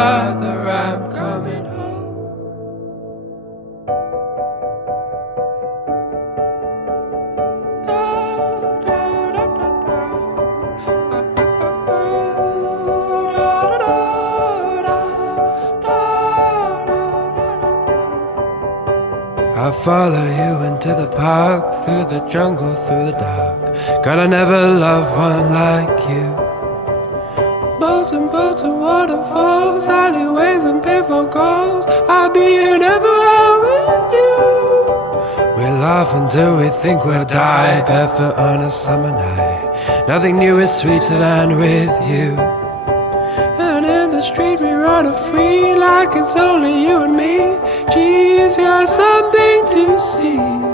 brother, I'm coming home. I'll follow you into the park, through the jungle, through the dark. God, I never loved one like you. Boats and waterfalls, alleyways and payphone calls. I'll be here everywhere with you. We'll laugh until we think we'll die, barefoot on a summer night. Nothing new is sweeter than with you. And in the street we run free, like it's only you and me. Geez, you're something to see.